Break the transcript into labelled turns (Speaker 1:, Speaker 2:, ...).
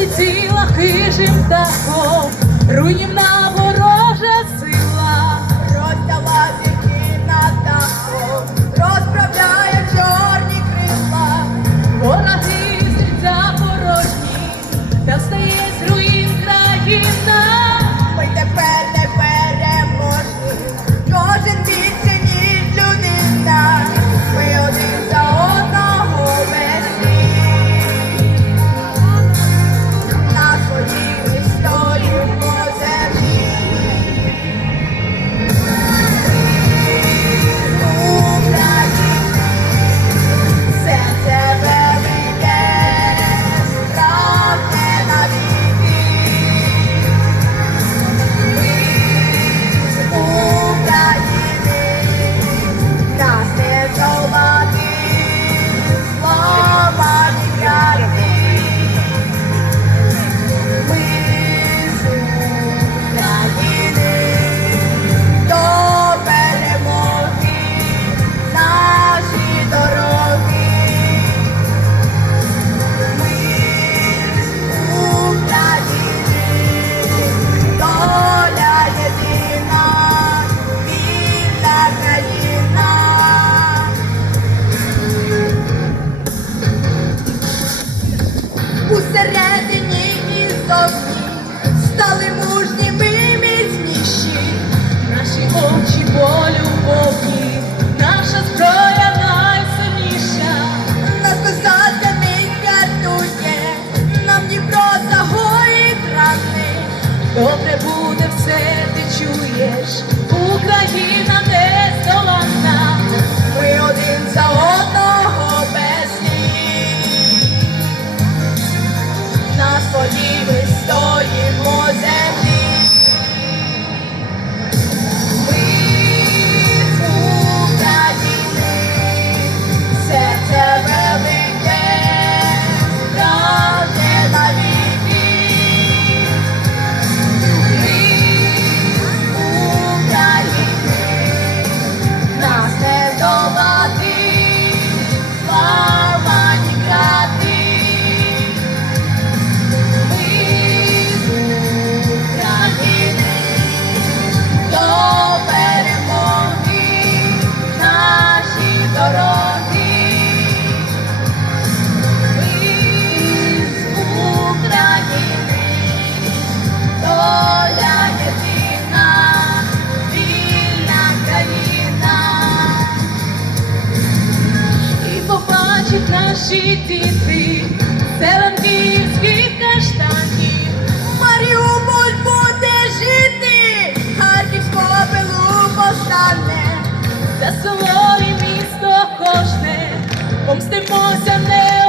Speaker 1: летіла хижим птахом, руйнівна ворожа сила,
Speaker 2: роздала віки над дахом, розправляє чорні крила,
Speaker 1: вороги життя порожні, та встає з руїн країна.
Speaker 2: наші
Speaker 1: діти, Селенківські каштані,
Speaker 2: Маріуполь буде жити, Харків з попелу постане,
Speaker 1: за село і місто кожне, помстимося не.